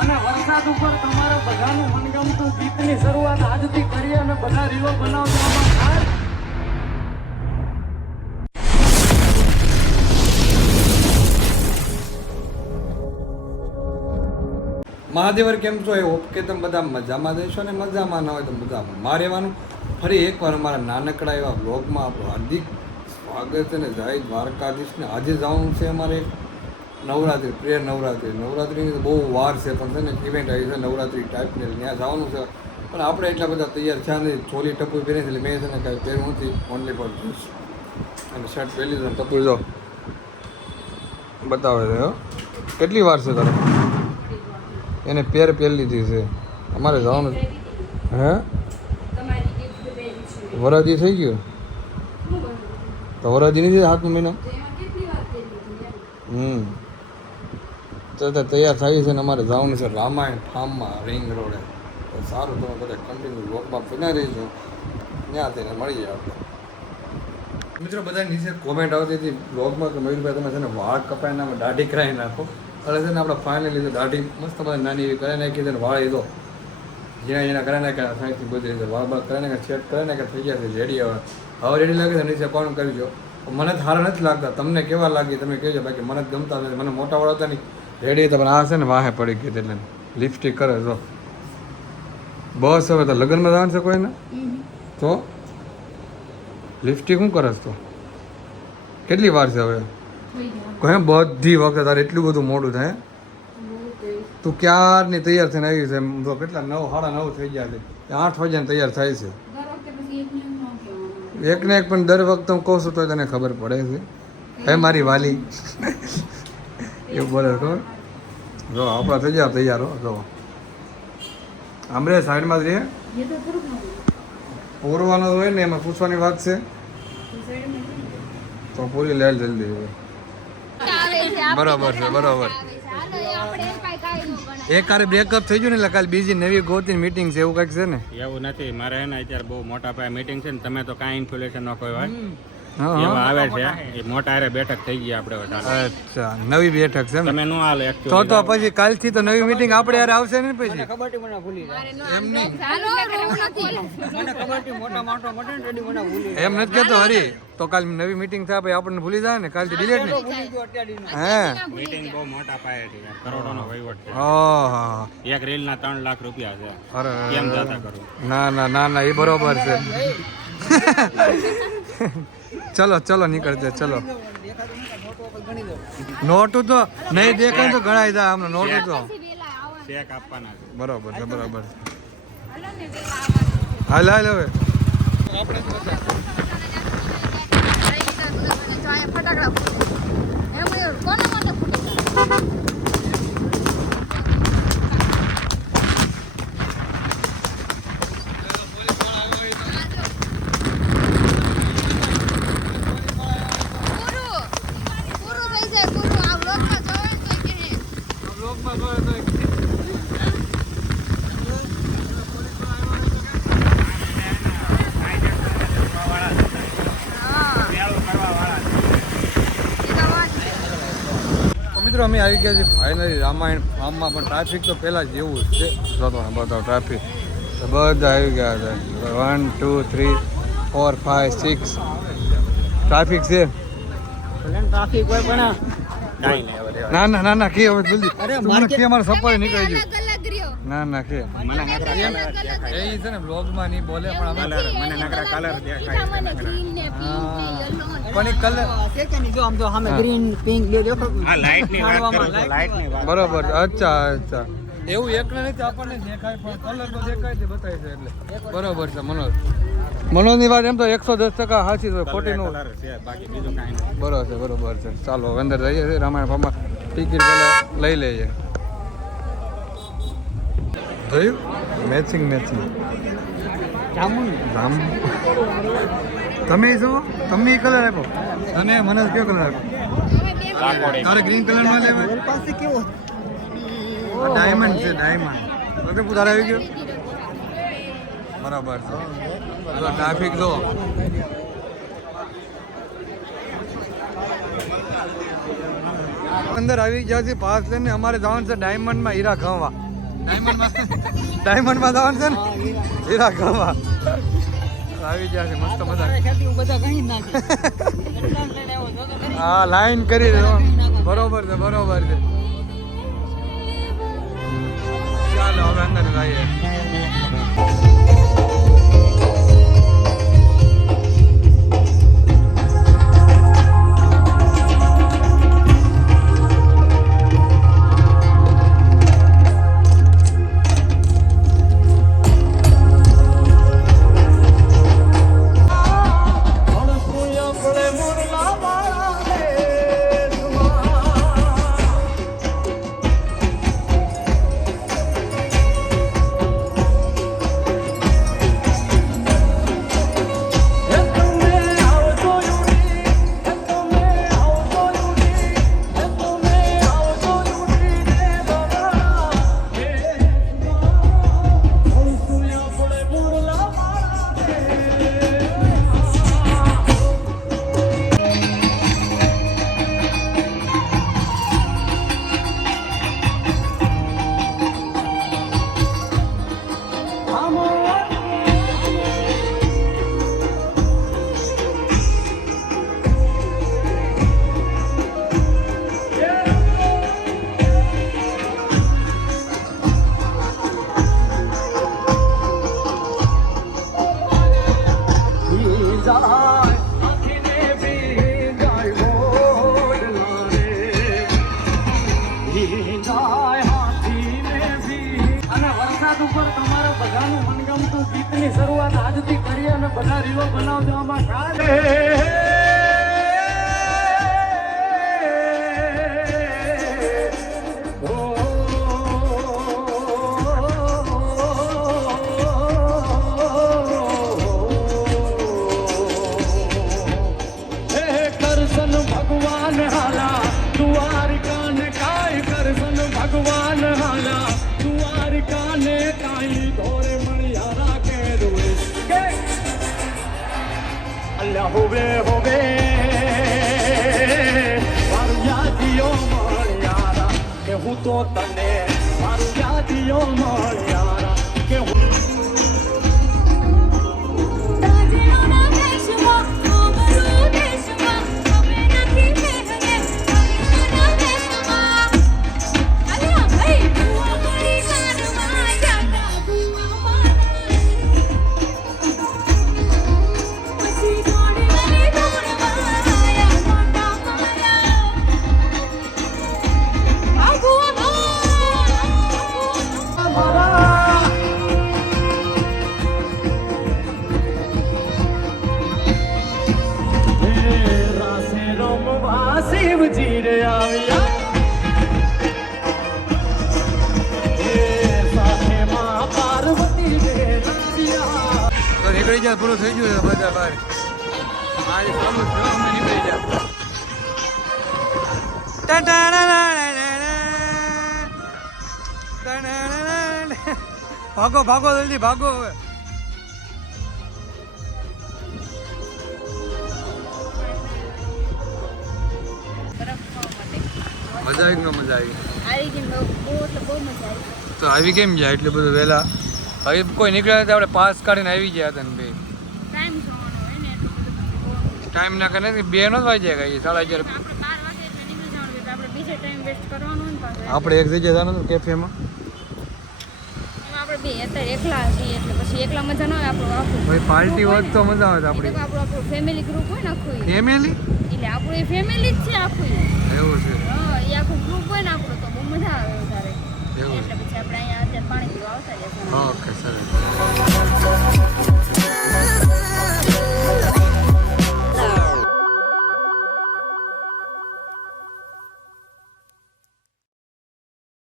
અને વરસાદ ઉપર તમારા બધાનું મનગમતું ગીતની શરૂઆત આજથી કરીએ અને બધા રીલો બનાવવામાં થાય. મહાદેવર કેમ છો? એ હોપ કે તમે બધા મજામાં જઈશો ને મજામાં ના હોય તો મજામાં માં રહેવાનું. ફરી એકવાર અમારા નાનકડા એવા બ્લોગમાં આપણું હાર્દિક સ્વાગત છે ને જય દ્વારકાધીશને. આજે જવાનું છે અમારે નવરાત્રિ, પ્રેયર નવરાત્રિની તો બહુ વાર છે પણ છે ને ઇવેન્ટ આવી છે નવરાત્રિ ટાઈપની, ત્યાં જવાનું છે. પણ આપણે એટલા બધા તૈયાર થયા નથી. ચોલી ટપુ પહેરી એટલે મેં છે ને કાંઈ પહેરવું નથી, ઓનલી ફોર જીન્સ અને શર્ટ પહેરી લીધું. ટપુ જો બતાવે છે હો કેટલી વાર છે તારે એને પેર પહેરી લીધી છે. અમારે જવાનું હે વરાજી થઈ ગયું તો વરાજી નહીં જાય 7 મહિના. તૈયાર થાય છે ને અમારે જવાનું છે રામાયણ ફાર્મમાં રિંગ રોડે. તો સારું તમે બધા કન્ટિન્યુ બ્લોગમાં બના રહીજો, ત્યાં થઈને મળી જાય આપણે. મિત્રો બધા નીચે કોમેન્ટ આવતી હતી બ્લોગમાં કે મયુરભાઈ તમે છે ને વાળ કપાઈને અમે દાઢી કરાવી નાખો. એટલે છે ને આપણે ફાઇનલી તો દાઢી મસ્ત બધા નાની એવી કરાવી નાખી છે ને વાળ લીધો જેના કરાવી નાખ્યા સાઈડથી બધી રીતે વાળ બાળ કરાવી નાખ્યા, સેટ કરાવી નાખ્યા, થઈ ગયા છે રેડી. હવે રેડી લાગે છે નીચે કોણ કરજો. મને તો સારા નથી લાગતા, તમને કેવા લાગી તમે કહેજો. બાકી મને જ ગમતા નથી, મને મોટા વાળા હતા નહીં રેડી હતા પણ આ છે ને વાહે પડી ગઈ એટલે લિપસ્ટિક કરે જો બસ. હવે તો લગ્નમાં જવાનું છે કોઈને તો લિપસ્ટિક શું કરે તો કેટલી વાર છે હવે કોઈ બધી વખત તારે એટલું બધું મોડું થાય. તું ક્યારની તૈયાર થઈને આવી છે એમ તો કેટલા 9 સાડા 9 થઈ ગયા છે, 8 વાગ્યાને તૈયાર થાય છે. એક ને એક પણ દર વખતે હું કહું છું તો તને ખબર પડે છે હે મારી વાલી એવું બોલે ખબર. જો આપણા થઈ જાય તૈયાર હો. જો આમરે સાઈડમાં જ રહીએ પૂરવાનો હોય ને એમાં પૂછવાની વાત છે તો પૂરી લે જલ્દી. બરાબર છે બરાબર. એક કારે બ્રેકઅપ થઈ ગયું ને એટલે કાલે બીજી નવી ગોતી મીટિંગ છે એવું કંઈક છે ને? એવું નથી, મારે હે ને અત્યારે બહુ મોટા પાયે મીટિંગ છે ને તમે તો કાંઈ ઇન્ફોર્મેશન ન કોઈ હોય એવા આવે છે એ મોટા હારે બેઠક થઈ ગઈ આપણે. અચ્છા નવી બેઠક છે તમે નો હાલ તો પછી કાલથી તો નવી મીટિંગ આપણે યાર આવશે ને પછી એમ નથી કેતો હરી. તો કાલ નવી મીટિંગ થાય પછી આપણને ભૂલી જાય ને કાલથી ડિલેટ ને હે મીટિંગ બહુ મોટા પાયે છે, કરોડોનો વહીવટ છે. ઓહો એક રીલ ના 3 લાખ રૂપિયા છે. અરે કેમ જાતા કરું? ના ના ના ના એ બરોબર છે. ચલો ચલો નીકળજે ચલો. નોટું તો નહીં દેખાય તો ગણાય જાય હમણાં નોટું તો ચેક આપવાના છે. બરોબર છે બરોબર. હાલ હાલ હવે મિત્રો અમે આવી ગયા છીએ ફાઇનલી રામાયણ ફાર્મમાં. પણ ટ્રાફિક તો પહેલાં જેવું જ છે. જોતો ને બતાવો ટ્રાફિક તો બધા આવી ગયા છે. 1 2 3 4 5 6 ટ્રાફિક છે. ટ્રાફિક હોય પણ ના ના ના ના કે હવે જલ્દી મને કે મારે સફાઈ નીકળી ગયું. ના ના કે મને નકરા કલર એ છે ને બ્લોગમાં નહીં બોલે પણ અમે મને નકરા કલર દેખાય છે. પણ એ કલર જો આમ જો સામે ગ્રીન પિંક લે દેખો આ લાઈટ ની વાત કરો તો લાઈટ ની વાત. બરોબર. અચ્છા અચ્છા એવું એકને નથી આપણને દેખાય પણ કલર તો દેખાય છે બતાય છે એટલે બરોબર છે. મનોજની વાત એમ તો 110% સાચી છે, ખોટી નું કલર છે, બાકી બીજું કાંઈ નહીં. બરોબર છે. ચાલો અંદર જઈએ છીએ રામાયણ ફાર્મમાં. ટિકિટ પહેલાં લઈ લઈએ. જોયું મેચિંગ જામુ તમે જો તમે કલર આપો અને મને કયો કલર આપો? તારે ગ્રીન કલર માં લેવા પાસે કેવો ડાયમંડ છે ડાયમંડ તો તારે આવી ગયો બરાબર છે. ટ્રાફિક જો અંદર આવી ગયા છે પાસ લઈને. અમારે જવાનું છે ડાયમંડમાં હીરા ખાવા. ડાયમંડમાં જવાનું છે ને હીરા ગણવા આવી ગયા છે મસ્ત મજા હા લાઈન કરી દે બરોબર છે બરોબર છે ચાલો હવે અંદર જઈએ ગીતની શરૂઆત આજથી કરીએ અને બધા રીલો બનાવજો આમાં કરશન ભગવાન હાલા દ્વારિકા ને કાય કરશન ભગવાન હાલા દ્વારિકા ને કાઈ ધોરે મણિયારા કે રોએ કે અલ્લાહ હોવે હોવે મારું યાદિયો મણિયારા કે હું તો તને મારું યાદિયો મણિયારા કે હું શિવજી રે આવ્યા સાથે માં પાર્વતી રે આવ્યા તો નીકળી જાય પૂરું થઈ ગયું છે બધા બહાર આજે પૂરું થયું અમે નીકળી જાય ભાગો ભાગો જલ્દી ભાગો હવે મજા આવી કે મજા આવી તો આવી કેમ જાય એટલે બધું વહેલા હવે કોઈ નીકળ્યા હતા આપણે પાસ કાઢીને આવી ગયા હતા ને બે ટાઈમ ના કરે બે નો જ વાગી જાય 11:30 આપણે એક જગ્યાએ જવાનું હતું કેફેમાં પાર્ટી હોત તો મજા આવે આપણી ફેમિલી ગ્રુપ હોય ને આખું ફેમિલી એટલે આપણું ફેમિલી જ છે આખું એવું છે એ આખું ગ્રુપ હોય ને આપણું તો બહુ મજા આવે વધારે